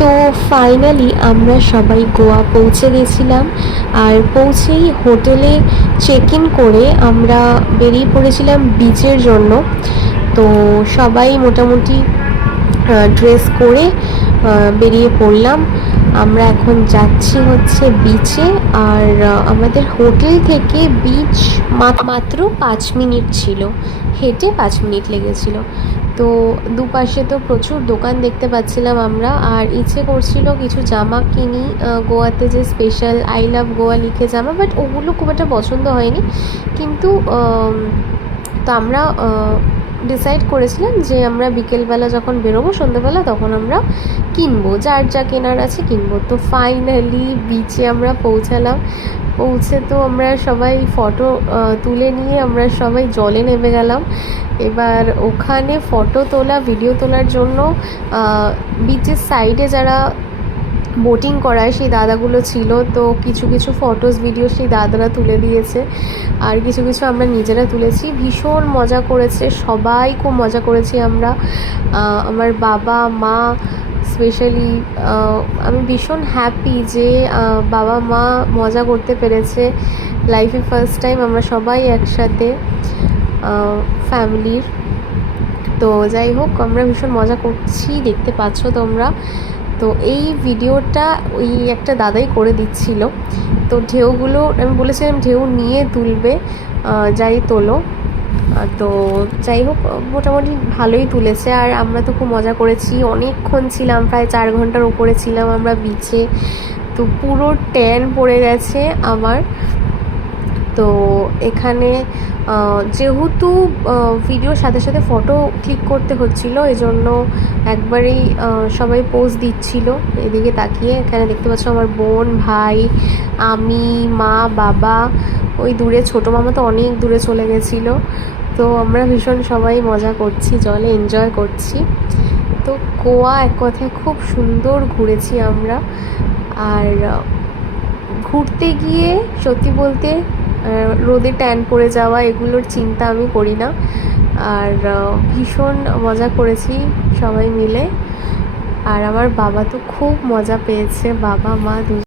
তো ফাইনালি আমরা সবাই গোয়া পৌঁছে গেছিলাম। আর পৌঁছেই হোটেলে চেক ইন করে আমরা বেরিয়ে পড়েছিলাম বিচের জন্য। তো সবাই মোটামুটি ড্রেস করে বেরিয়ে পড়লাম। আমরা এখন যাচ্ছি হচ্ছে বিচে। আর আমাদের হোটেল থেকে বিচ মাত্র 5 মিনিট ছিল, হেঁটে 5 মিনিট লেগেছিল। তো দুপাশে তো প্রচুর দোকান দেখতে পাচ্ছিলাম আমরা, আর ইচ্ছে করছিল কিছু জামা কিনি, গোয়াতে যে স্পেশাল আই লাভ গোয়া লিখে জামা, বাট ওগুলো খুব একটা পছন্দ হয়নি। কিন্তু তো আমরা ডিসাইড করেছিলাম যে আমরা বিকেলবেলা যখন বেরোবো, সন্ধ্যেবেলা, তখন আমরা কিনবো, যার যা কেনার আছে কিনবো। তো ফাইনালি বিচে আমরা পৌঁছালাম। পৌঁছে তো আমরা সবাই ফটো তুলে নিয়ে আমরা সবাই জলে নেমে গেলাম। এবার ওখানে ফটো তোলা, ভিডিও তোলার জন্য বিচের সাইডে যারা বোটিং করায় সেই দাদাগুলো ছিল। তো কিছু কিছু ফটোস ভিডিও সেই দাদারা তুলে দিয়েছে, আর কিছু কিছু আমরা নিজেরা তুলেছি। ভীষণ মজা করেছে সবাই, খুব মজা করেছি আমরা। আমার বাবা মা স্পেশালি, আমি ভীষণ হ্যাপি যে বাবা মা মজা করতে পেরেছে। লাইফে ফার্স্ট টাইম আমরা সবাই একসাথে ফ্যামিলির। তো যাই হোক, আমরা ভীষণ মজা করছি, দেখতে পাচ্ছ তোমরা। তো এই ভিডিওটা ওই একটা দাদাই করে দিচ্ছিল। তো ঢেউগুলো আমি বলেছিলাম ঢেউ নিয়ে তুলবে, যাই তোলো। তো যাই হোক, মোটামুটি ভালোই তুলেছে। আর আমরা তো খুব মজা করেছি, অনেকক্ষণ ছিলাম, প্রায় 4 ঘন্টার উপরে ছিলাম আমরা বিচে। তো পুরো ট্যান পড়ে গেছে আমার। তো এখানে যেহেতু ভিডিওর সাথে সাথে ফটো ক্লিক করতে হচ্ছিলো, এজন্য একবারেই সবাই পোজ দিচ্ছিল এদিকে তাকিয়ে। এখানে দেখতে পাচ্ছ আমার বোন, ভাই, আমি, মা, বাবা, ওই দূরে ছোটো মামা তো অনেক দূরে চলে গেছিলো। তো আমরা ভীষণ সবাই মজা করছি, জলে এনজয় করছি। তো গোয়া এক কথায় খুব সুন্দর ঘুরেছি আমরা। আর ঘুরতে গিয়ে সত্যি বলতে রোদে ট্যান পড়ে যাওয়া এগুলোর চিন্তা আমি করি না। আর ভীষণ মজা করেছি সবাই মিলে। আর আমার বাবা তো খুব মজা পেয়েছে, বাবা মা